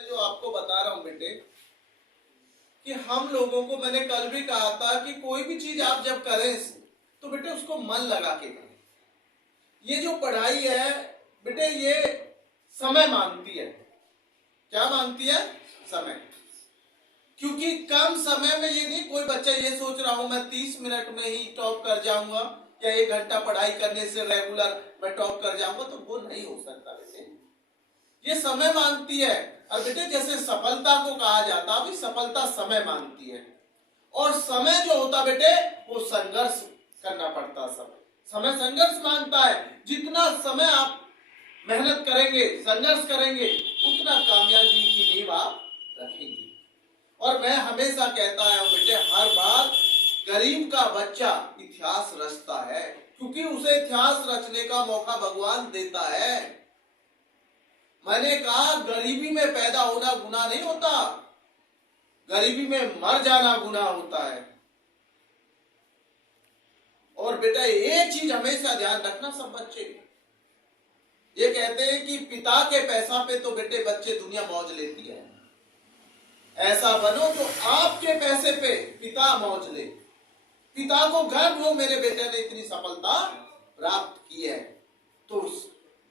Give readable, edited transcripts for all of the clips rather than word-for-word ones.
मैं जो आपको बता रहा हूं बेटे कि हम लोगों को, मैंने कल भी कहा था कि कोई भी चीज आप जब करें तो बेटे उसको मन लगा के करें। ये जो पढ़ाई है बेटे ये समय मांगती है। क्या मांगती है? समय। क्योंकि कम समय में ये नहीं, कोई बच्चा ये सोच रहा हूं मैं 30 मिनट में ही टॉप कर जाऊंगा या 1 घंटा पढ़ाई करने से रेगुलर मैं टॉप कर जाऊंगा, तो वो नहीं हो सकता बेटे। ये समय मांगती है। और बेटे जैसे सफलता को कहा जाता है, सफलता समय मांगती है। और समय जो होता बेटे वो संघर्ष करना पड़ता। समय संघर्ष मांगता है। जितना समय आप मेहनत करेंगे, संघर्ष करेंगे, उतना कामयाबी की नींव आप रखेंगे। और मैं हमेशा कहता हूं बेटे, हर बार गरीब का बच्चा इतिहास रचता है, क्योंकि उसे इतिहास रचने का मौका भगवान देता है। मैंने कहा गरीबी में पैदा होना गुनाह नहीं होता, गरीबी में मर जाना गुनाह होता है। और बेटा एक चीज हमेशा ध्यान रखना सब बच्चे, ये कहते हैं कि पिता के पैसा पे तो बेटे बच्चे दुनिया मौज लेती है। ऐसा बनो तो आपके पैसे पे पिता मौज ले, पिता को गर्व हो मेरे बेटे ने इतनी सफलता प्राप्त की है। तो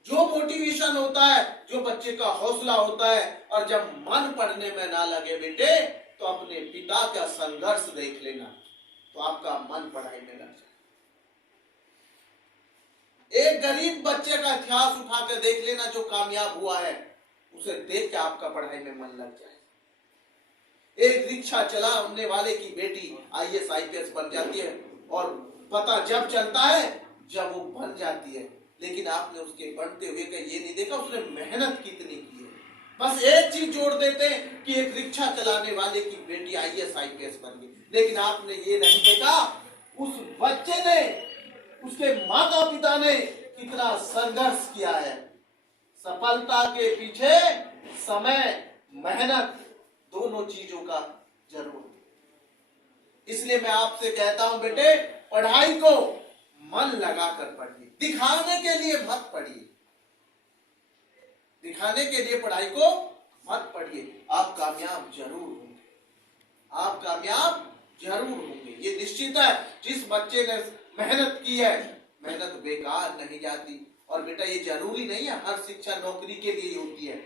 जो मोटिवेशन होता है, जो बच्चे का हौसला होता है, और जब मन पढ़ने में ना लगे बेटे तो अपने पिता का संघर्ष देख लेना, तो आपका मन पढ़ाई में लग जाए। एक गरीब बच्चे का इतिहास उठा कर देख लेना जो कामयाब हुआ है, उसे देख के आपका पढ़ाई में मन लग जाए। एक रिक्शा चलाने वाले की बेटी IAS IPS बन जाती है, और पता जब चलता है जब वो बन जाती है, लेकिन आपने उसके बनते हुए का ये नहीं देखा उसने मेहनत कितनी की है। बस एक चीज जोड़ देते हैं कि एक रिक्शा चलाने वाले की बेटी IAS IPS बन गई, लेकिन आपने ये नहीं देखा उस बच्चे ने, उसके माता पिता ने कितना संघर्ष किया है। सफलता के पीछे समय, मेहनत, दोनों चीजों का जरूर। इसलिए मैं आपसे कहता हूं बेटे, पढ़ाई को मन लगाकर पढ़िए, दिखाने के लिए मत पढ़िए, दिखाने के लिए पढ़ाई को मत पढ़िए। आप कामयाब जरूर होंगे, आप कामयाब जरूर होंगे, ये निश्चित है। जिस बच्चे ने मेहनत की है, मेहनत बेकार नहीं जाती। और बेटा ये जरूरी नहीं है हर शिक्षा नौकरी के लिए होती है।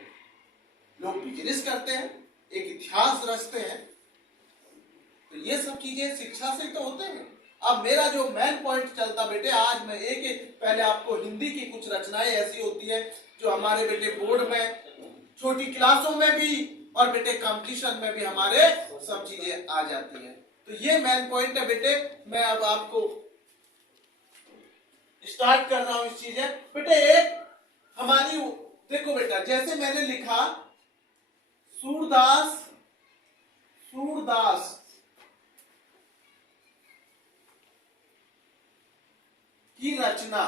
लोग बिजनेस करते हैं, एक इतिहास रचते हैं, तो ये सब चीजें शिक्षा से तो होते हैं। अब मेरा जो मेन पॉइंट चलता बेटे, आज मैं पहले आपको हिंदी की कुछ रचनाएं ऐसी होती है जो हमारे बेटे बोर्ड में, छोटी क्लासों में भी, और बेटे कंपटीशन में भी हमारे सब चीजें आ जाती हैं। तो ये मेन पॉइंट है बेटे। मैं अब आपको स्टार्ट कर रहा हूं इस चीजें बेटे। एक हमारी, देखो बेटा, जैसे मैंने लिखा सूरदास की रचना,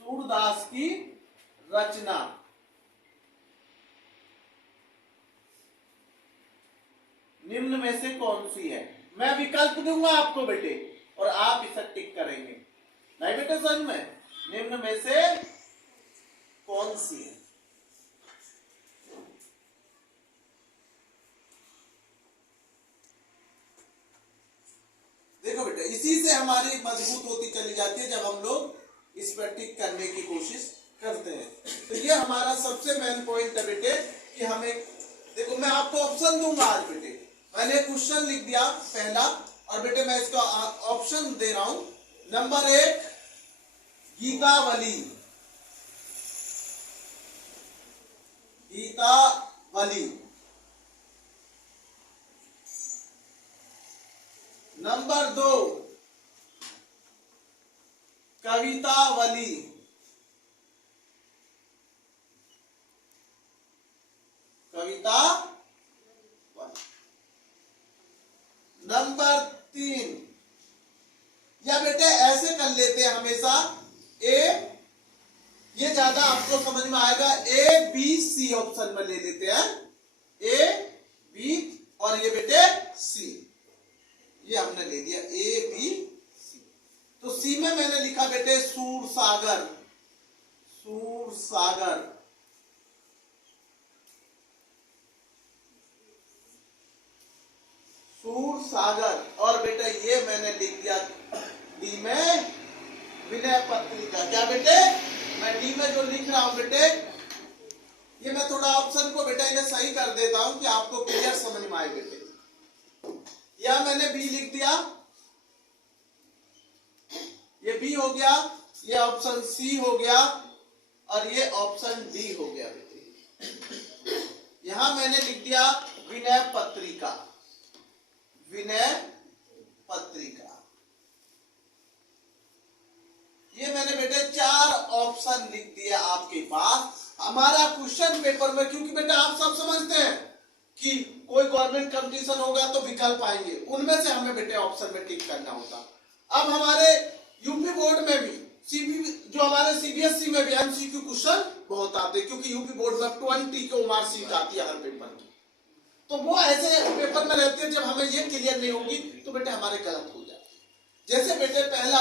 सूरदास की रचना निम्न में से कौन सी है? मैं विकल्प दूंगा आपको बेटे और आप इसे टिक करेंगे। नहीं बेटे, समझ में, निम्न में से कौन सी है? देखो बेटा, इसी से हमारी मजबूत होती चली जाती है जब हम लोग इस पर टिक करने की कोशिश करते हैं। तो ये हमारा सबसे मेन पॉइंट है बेटे कि हमें, देखो मैं आपको ऑप्शन दूंगा आज बेटे। मैंने क्वेश्चन लिख दिया पहला, और बेटे मैं इसका ऑप्शन दे रहा हूं। Number 1 Gitavali, Gitavali. Number 2 Kavitavali, Kavitavali. Number 3, या बेटे ऐसे कर लेते हैं हमेशा, ये ज्यादा आपको समझ में आएगा, ABC ऑप्शन में ले लेते हैं, A, B और ये बेटे C, ये हमने ले दिया ABC। तो C में मैंने लिखा बेटे सूरसागर, सूरसागर। सागर। और बेटा ये मैंने लिख दिया डी में विनय पत्रिका। क्या बेटे, मैं डी में जो लिख रहा हूं बेटे, ये मैं थोड़ा ऑप्शन को बेटा इन्हें सही कर देता हूं कि आपको क्लियर समझ में आए बेटे। या मैंने बी लिख दिया, ये बी हो गया, ये ऑप्शन सी हो गया और ये ऑप्शन डी हो गया बेटे। यहां मैंने लिख दिया विनय पत्रिका, विनय पत्रिका। ये मैंने बेटे 4 ऑप्शन लिख दिया आपके पास हमारा क्वेश्चन पेपर में। क्योंकि बेटा आप सब समझते हैं कि कोई गवर्नमेंट कंपटीशन होगा तो विकल्प आएंगे, उनमें से हमें बेटे ऑप्शन में टिक करना होता। अब हमारे यूपी बोर्ड में भी जो हमारे सीबीएसई में भी एमसीक्यू क्वेश्चन बहुत आते हैं, क्योंकि यूपी बोर्ड में 20 की मार्कशीट आती है हर पेपर की। तो वो ऐसे पेपर में रहते हैं, जब हमें ये क्लियर नहीं होगी तो बेटे हमारे गलत हो जाते। जैसे बेटे पहला,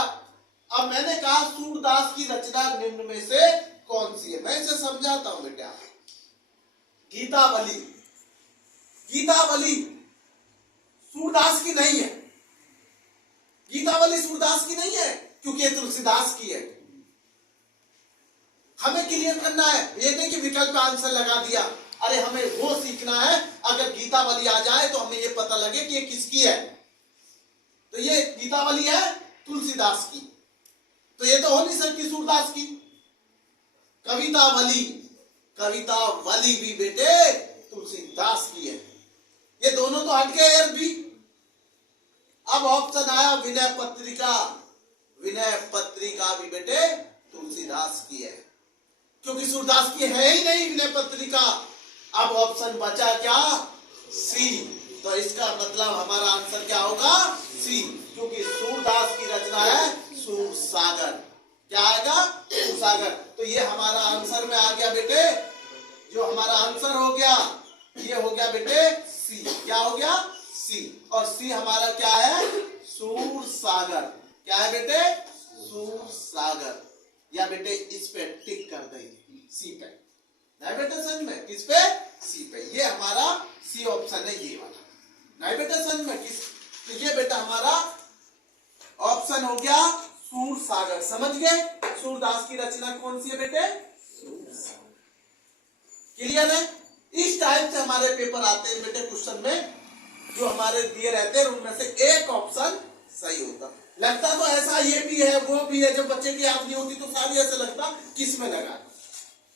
अब मैंने कहा सूरदास की रचना निम्न में से कौन सी है, मैं इसे समझाता हूं बेटा। गीतावली, गीतावली सूरदास की नहीं है, गीतावली सूरदास की नहीं है, क्योंकि ये तुलसीदास की है। हमें क्लियर करना है, ये नहीं कि विकल्प आंसर लगा दिया। अरे हमें वो सीखना है, अगर गीतावली आ जाए तो हमें ये पता लगे कि ये किसकी है। तो ये गीतावली है तुलसीदास की, तो ये तो हो नहीं सकती सूरदास की। कवितावली, कवितावली भी बेटे तुलसीदास की है। ये दोनों तो हट गए यार भी। अब ऑप्शन आया विनय पत्रिका, विनय पत्रिका भी बेटे तुलसीदास की है, क्योंकि सूरदास की है ही नहीं विनय पत्रिका। अब ऑप्शन बचा क्या, सी। तो इसका मतलब हमारा आंसर क्या होगा, सी, क्योंकि सूरदास की रचना है सूर सागर। क्या आएगा, सूर सागर। तो ये हमारा आंसर में आ गया बेटे, जो हमारा आंसर हो गया ये हो गया बेटे सी। क्या हो गया, सी। और सी हमारा क्या है, सूर सागर। क्या है बेटे, सूर सागर। या बेटे इस पे टिक कर देंगे, सी पे। नहीं बेटे समझ में, किस पे, सी पे। ये हमारा सी ऑप्शन है, ये वाला। नहीं बेटे समझ में, किस, तो ये बेटा हमारा ऑप्शन हो गया सूर सागर। समझ गए, सूरदास की रचना कौन सी है बेटे, क्लियर है। इस टाइप से हमारे पेपर आते हैं बेटे क्वेश्चन में, जो हमारे दिए रहते हैं उनमें से एक ऑप्शन सही होता। लगता तो ऐसा ये भी है वो भी है, जब बच्चे की याद नहीं होती तो सारी ऐसे लगता किस में लगा।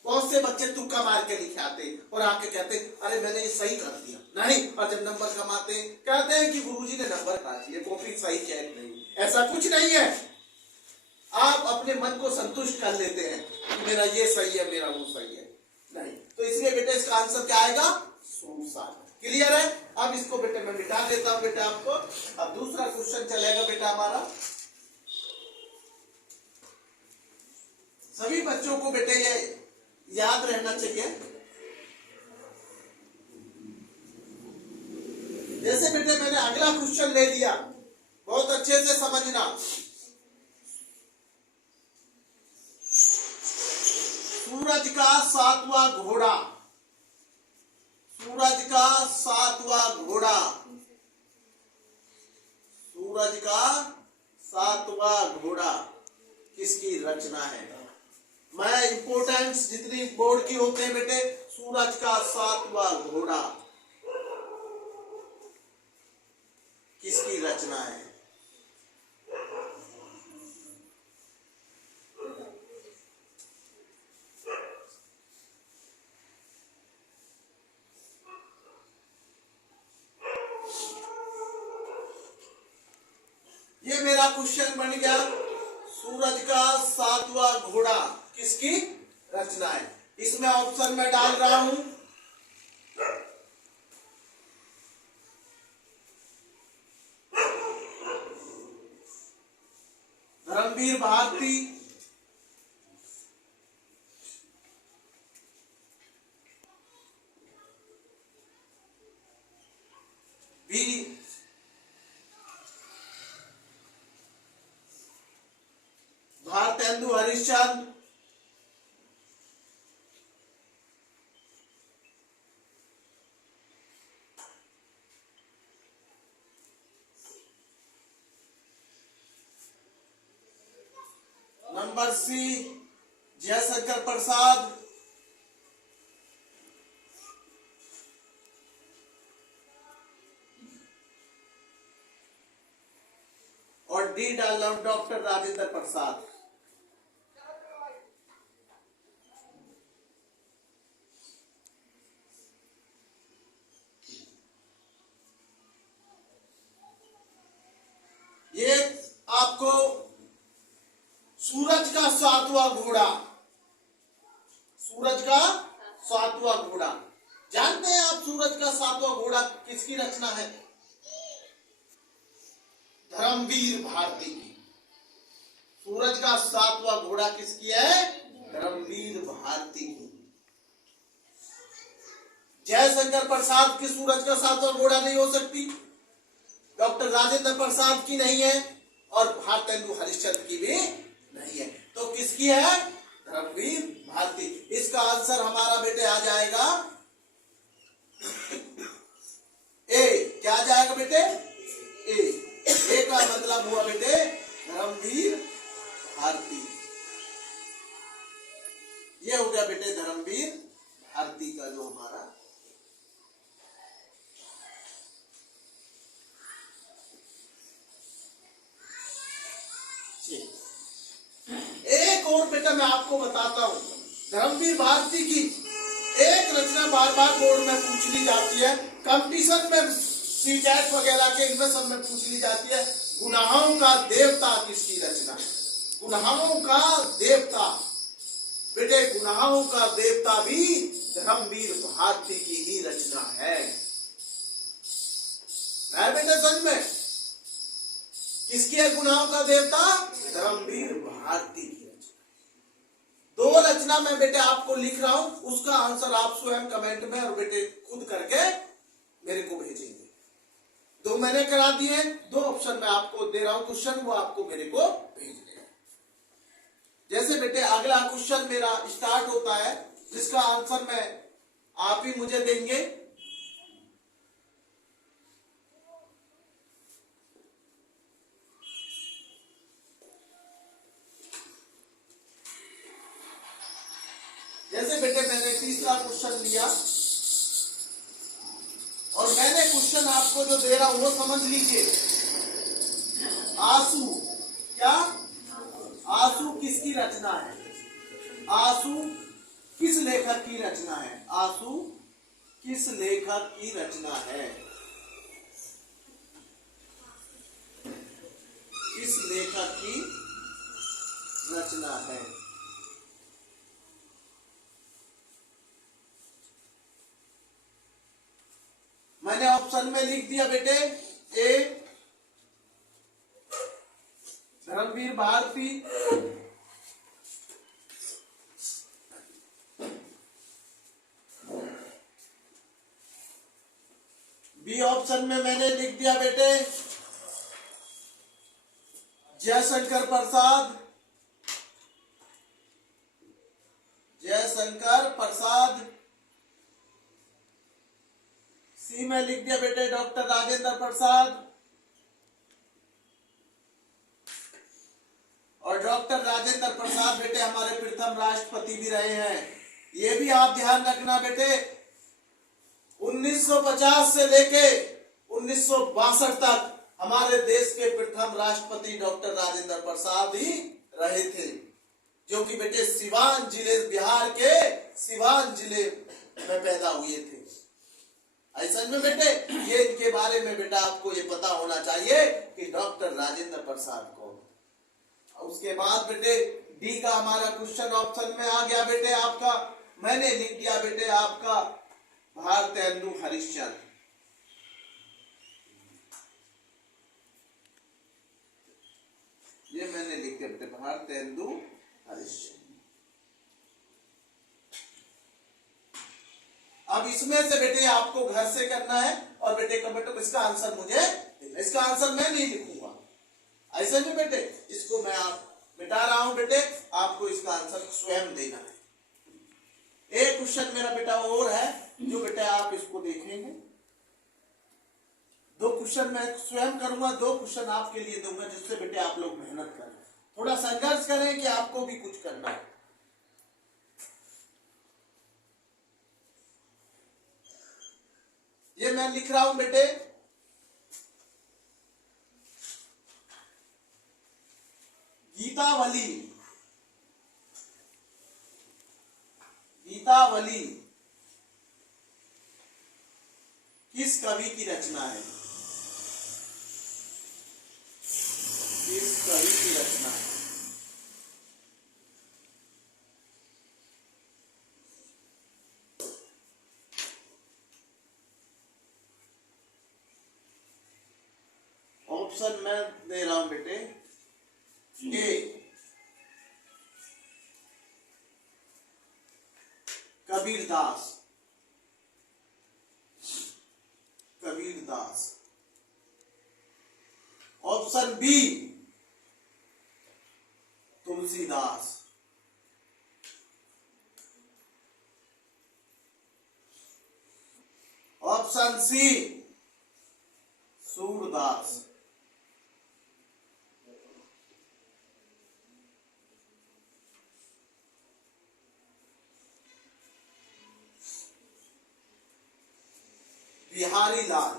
बहुत से बच्चे तुक्का मार के लिखे आते और आके कहते अरे मैंने ये सही कर दिया, नहीं। और जब नंबर कमाते कहते हैं कि गुरुजी ने नंबर काट दिए, कॉपी सही चेक नहीं। ऐसा कुछ नहीं है, आप अपने मन को संतुष्ट कर लेते हैं कि मेरा ये सही है, मेरा वो सही है, नहीं। तो इसलिए बेटे इसका आंसर क्या आएगा, सूर सागर। क्लियर है। अब इसको बेटे मैं मिटा देता हूं बेटा आपको। अब दूसरा क्वेश्चन चलेगा बेटा हमारा। सभी बच्चों को बेटे ये याद रहना चाहिए। जैसे बेटे मैंने अगला क्वेश्चन ले लिया, बहुत अच्छे से समझना। सूरज का 7वां घोड़ा, सूरज का 7वां घोड़ा, सूरज का 7वां घोड़ा किसकी रचना है। मैं इंपोर्टेंस जितनी बोर्ड की होते हैं बेटे, सूरज का 7वां घोड़ा किसकी रचना है। ये मेरा क्वेश्चन बन गया, सूरज का 7वां घोड़ा किसकी रचना है। इसमें ऑप्शन में डाल रहा हूं, धर्मवीर भारती, भी भारतेंदु हरिश्चंद्र, नंबर सी जयशंकर प्रसाद, और डी डाल रहा हूं डॉक्टर राजेंद्र प्रसाद। ये आपको सूरज का सातवां घोड़ा, सूरज का सातवां घोड़ा जानते हैं आप? सूरज का सातवां घोड़ा किसकी रचना है? धर्मवीर भारती की। सूरज का सातवां घोड़ा किसकी है? धर्मवीर भारती की। जयशंकर प्रसाद की सूरज का सातवां घोड़ा नहीं हो सकती, डॉक्टर राजेंद्र प्रसाद की नहीं है, और भारतेंदु हरिश्चंद्र की भी नहीं है। तो किसकी है? धर्मवीर भारती। इसका आंसर हमारा बेटे आ जाएगा ए। क्या आ जाएगा बेटे? ए का मतलब हुआ बेटे धर्मवीर भारती। ये हो गया बेटे धर्मवीर भारती का जो हमारा। एक और बेटा मैं आपको बताता हूं, धर्मवीर भारती की एक रचना बार बार बोर्ड में पूछ ली जाती है, कंपटीशन में, सीटेट वगैरह के इनमें सब में पूछ ली जाती है। गुनाहों का देवता किसकी रचना है? गुनाहों का देवता बेटे, गुनाहों का देवता भी धर्मवीर भारती की ही रचना है बेटे। सच में किसकी है गुनाहों का देवता? धर्मवीर भारती की रचना। दो रचना मैं बेटे आपको लिख रहा हूं, उसका आंसर आप स्वयं कमेंट में और बेटे खुद करके मेरे को भेजेंगे। दो मैंने करा दिए, दो ऑप्शन मैं आपको दे रहा हूं क्वेश्चन, वो आपको मेरे को भेज देना। जैसे बेटे अगला क्वेश्चन मेरा स्टार्ट होता है, जिसका आंसर मैं आप ही मुझे देंगे। जैसे बेटे मैंने तीसरा क्वेश्चन लिया, और मैंने क्वेश्चन आपको जो दे रहा हूं वो समझ लीजिए। आंसू, क्या आंसू किसकी रचना है? आंसू किस लेखक की रचना है? आंसू किस लेखक की रचना है? किस लेखक की रचना है? मैंने ऑप्शन में लिख दिया बेटे ए धर्मवीर भारती, बी ऑप्शन में मैंने लिख दिया बेटे जयशंकर प्रसाद, जयशंकर प्रसाद। सी में लिख दिया बेटे डॉक्टर राजेंद्र प्रसाद, और डॉक्टर राजेंद्र प्रसाद बेटे हमारे प्रथम राष्ट्रपति भी रहे हैं। ये भी आप ध्यान रखना बेटे, 1950 से लेके 1962 तक हमारे देश के प्रथम राष्ट्रपति डॉक्टर राजेंद्र प्रसाद ही रहे थे, जो कि बेटे सिवान जिले, बिहार के सिवान जिले में पैदा हुए थे। ऐसा में बेटे ये इनके बारे में बेटा आपको ये पता होना चाहिए कि डॉक्टर राजेंद्र प्रसाद कौन। उसके बाद बेटे डी का हमारा क्वेश्चन ऑप्शन में आ गया बेटे आपका, मैंने लिख दिया बेटे आपका भारतेंदु हरिश्चंद्र। ये मैंने लिख दिया बेटे भारतेंदु हरिश्चंद्र। अब इसमें से बेटे आपको घर से करना है, और बेटे कमेंट में इसका आंसर मुझे, इसका आंसर मैं नहीं लिखूंगा ऐसे में बेटे, इसको मैं आप मिटा रहा हूं बेटे, आपको इसका आंसर स्वयं देना है। एक क्वेश्चन मेरा बेटा और है जो बेटा आप इसको देखेंगे। दो क्वेश्चन मैं स्वयं करूंगा, दो क्वेश्चन आपके लिए दूंगा, जिससे बेटे आप लोग मेहनत करें। थोड़ा संघर्ष करें कि आपको भी कुछ करना है। ये मैं लिख रहा हूं बेटे, गीतावली। गीतावली किस कवि की रचना है? किस कवि की रचना है? ऑप्शन मैं दे रहा हूं बेटे। A Kabirdas, Kabirdas. Option B Tulsidas. Option C Surdas. Bihari Lal.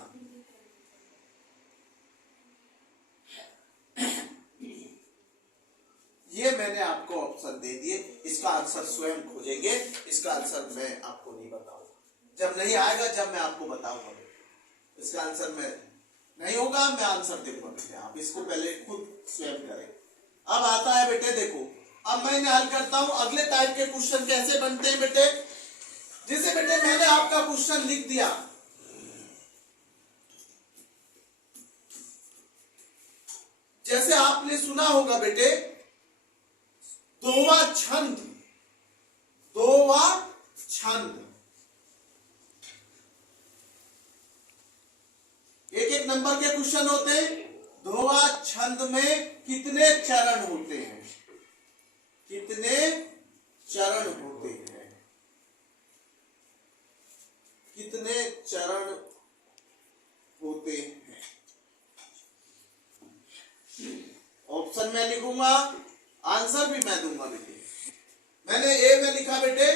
ये मैंने आपको ऑप्शन दे दिए, इसका आंसर स्वयं खोजेंगे। इसका आंसर मैं आपको नहीं बताऊंगा, जब नहीं आएगा जब मैं आपको बताऊंगा। इसका आंसर मैं नहीं होगा, मैं आंसर दूंगा बेटे, आप इसको पहले खुद स्वयं करें। अब आता है बेटे, देखो अब मैं हल करता हूं। अगले टाइप के क्वेश्चन कैसे बनते हैं बेटे? जैसे बेटे मैंने आपका क्वेश्चन लिख दिया, जैसे आपने सुना होगा बेटे दोवा छंद। दोवा छंद एक एक नंबर के क्वेश्चन होते हैं। दोवा छंद में कितने चरण होते हैं? कितने चरण होते हैं? कितने चरण होते हैं? ऑप्शन मैं लिखूंगा, आंसर भी मैं दूंगा बेटे। मैंने ए में लिखा बेटे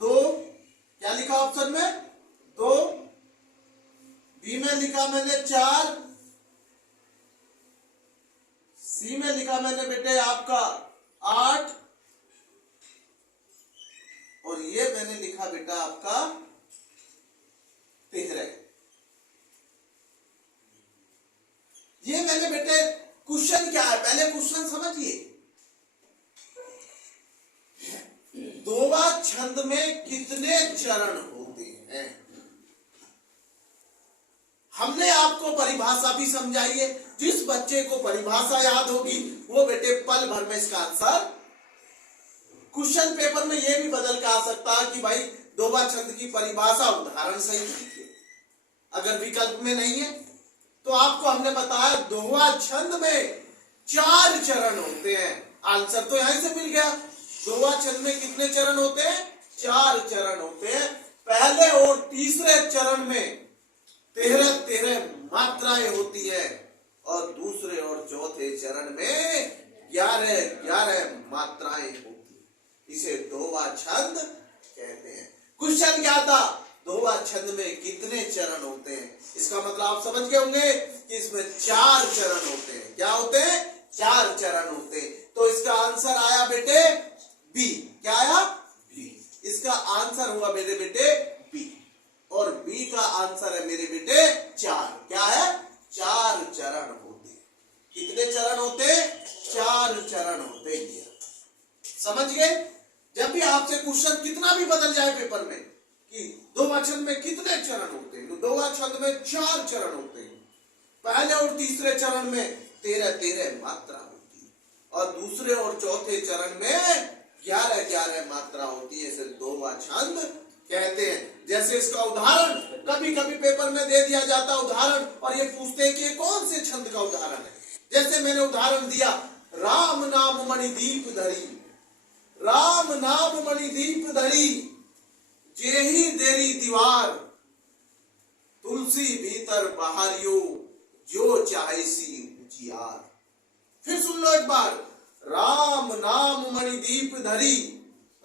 2। क्या लिखा ऑप्शन में? 2। बी में लिखा मैंने 4। सी में लिखा मैंने बेटे आपका 8। और ये मैंने लिखा बेटा आपका 13। ये मैंने बेटे क्वेश्चन क्या है पहले क्वेश्चन समझिए। दोवा छंद में कितने चरण होते हैं? हमने आपको परिभाषा भी समझाई है। जिस बच्चे को परिभाषा याद होगी वो बेटे पल भर में इसका आंसर क्वेश्चन पेपर में ये भी बदल के आ सकता है कि भाई दोवा छंद की परिभाषा उदाहरण सहित लिखिए। अगर विकल्प में नहीं है तो आपको हमने बताया दोवा छंद में 4 चरण होते हैं। आंसर तो यहीं से मिल गया। दोवा छंद में कितने चरण होते हैं? 4 चरण होते हैं। पहले और तीसरे चरण में 13 मात्राएं होती है और दूसरे और चौथे चरण में 11 मात्राएं होती है। इसे दोवा छंद कहते हैं। क्वेश्चन क्या था? दोवा छंद में कितने चरण होते हैं? इसका मतलब आप समझ गए होंगे कि इसमें 4 चरण होते हैं। क्या होते हैं? 4 चरण होते हैं। तो इसका आंसर आया बेटे बी। क्या आया? बी। इसका आंसर हुआ मेरे बेटे बी। और बी का आंसर है मेरे बेटे 4। क्या है? 4 चरण होते हैं। कितने चरण होते हैं? 4 चरण होते हैं। समझ गए? जब भी आपसे क्वेश्चन कितना भी बदल जाए पेपर में कि दोवा छंद में कितने चरण होते हैं, तो दोवा छंद में 4 चरण होते हैं। पहले और तीसरे चरण में 13 मात्रा होती है और दूसरे और चौथे चरण में 11 मात्रा होती है। इसे दोवा छंद कहते हैं। जैसे इसका उदाहरण कभी कभी पेपर में दे दिया जाता है उदाहरण, और ये पूछते हैं कि ये कौन से छंद का उदाहरण है। जैसे मैंने उदाहरण दिया, राम नाम मणिदीप धरी, राम नाम मणिदीप धरी, जेही देरी दीवार, तुलसी भीतर बहारियो जो चाहे सी उजियार। फिर सुन लो एक बार, राम नाम मणि दीप धरी,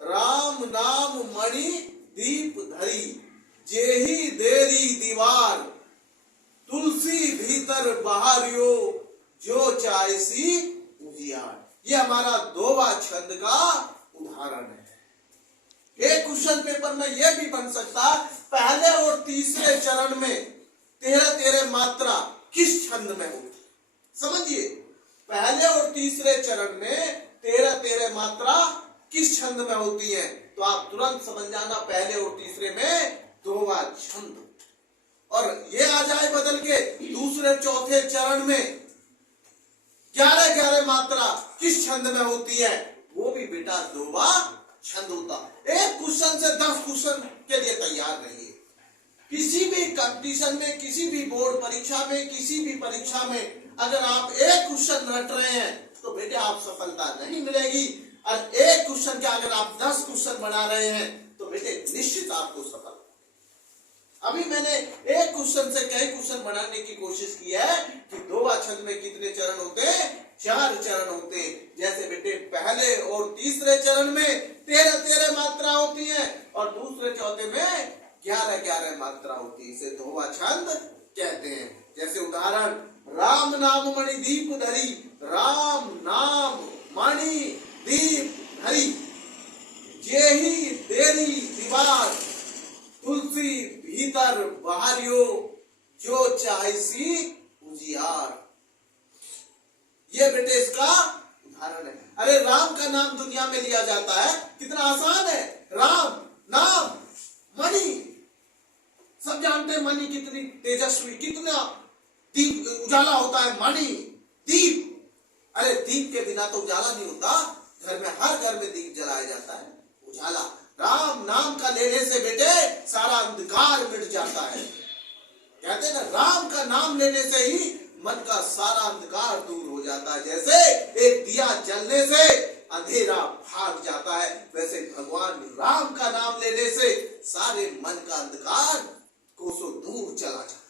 राम नाम मणि दीप धरी, जेही देरी दीवार, तुलसी भीतर बहारियो जो चाहे सी उजियार। ये हमारा दोवा छंद का उदाहरण है। एक क्वेश्चन पेपर में यह भी बन सकता, पहले और तीसरे चरण में 13-13 मात्रा किस छंद में होती, समझिए, पहले और तीसरे चरण में 13-13 मात्रा किस छंद में होती है, तो आप तुरंत समझ जाना पहले और तीसरे में दोवा छंद। और ये आ जाए बदल के दूसरे चौथे चरण में 11-11 मात्रा किस छंद में होती है, वो भी बेटा दोवा छंद होता। एक क्वेश्चन से 10 क्वेश्चन के लिए तैयार रहिए। किसी भी कंपटीशन में, किसी भी बोर्ड परीक्षा में, किसी भी परीक्षा में अगर आप एक क्वेश्चन रट रहे हैं तो बेटे आप सफलता नहीं मिलेगी, और एक क्वेश्चन के अगर आप 10 क्वेश्चन बना रहे हैं तो बेटे निश्चित आपको सफल। अभी मैंने एक क्वेश्चन से कई क्वेश्चन बनाने की कोशिश की है कि दोवा छंद में कितने चरण होते हैं, 4 चरण होते हैं। जैसे बेटे पहले और तीसरे चरण में 13-13 मात्रा होती है और दूसरे चौथे में 11-11 मात्रा होती है, इसे दोवा छंद कहते हैं। जैसे उदाहरण, राम नाम मणि दीप धरी, राम नाम मणि दीप धरी, जेही देरी दीवार, तुलसी भीतर बहारियो जो चाहे सी उजियार। ये बेटे इसका उदाहरण है। अरे राम का नाम दुनिया में लिया जाता है, कितना आसान है, राम नाम मणि, सब जानते हैं मणि कितनी तेजस्वी, कितना दीप उजाला होता है, मणि दीप। अरे दीप के बिना तो उजाला नहीं होता, घर में हर घर में दीप जलाया जाता है, उजाला। राम नाम का लेने से बेटे सारा अंधकार मिट जाता है। कहते हैं ना, राम का नाम लेने से ही मन का सारा अंधकार दूर हो जाता है। जैसे एक दिया जलने से अंधेरा भाग जाता है, वैसे भगवान राम का नाम लेने से सारे मन का अंधकार कोसों दूर चला जाता है।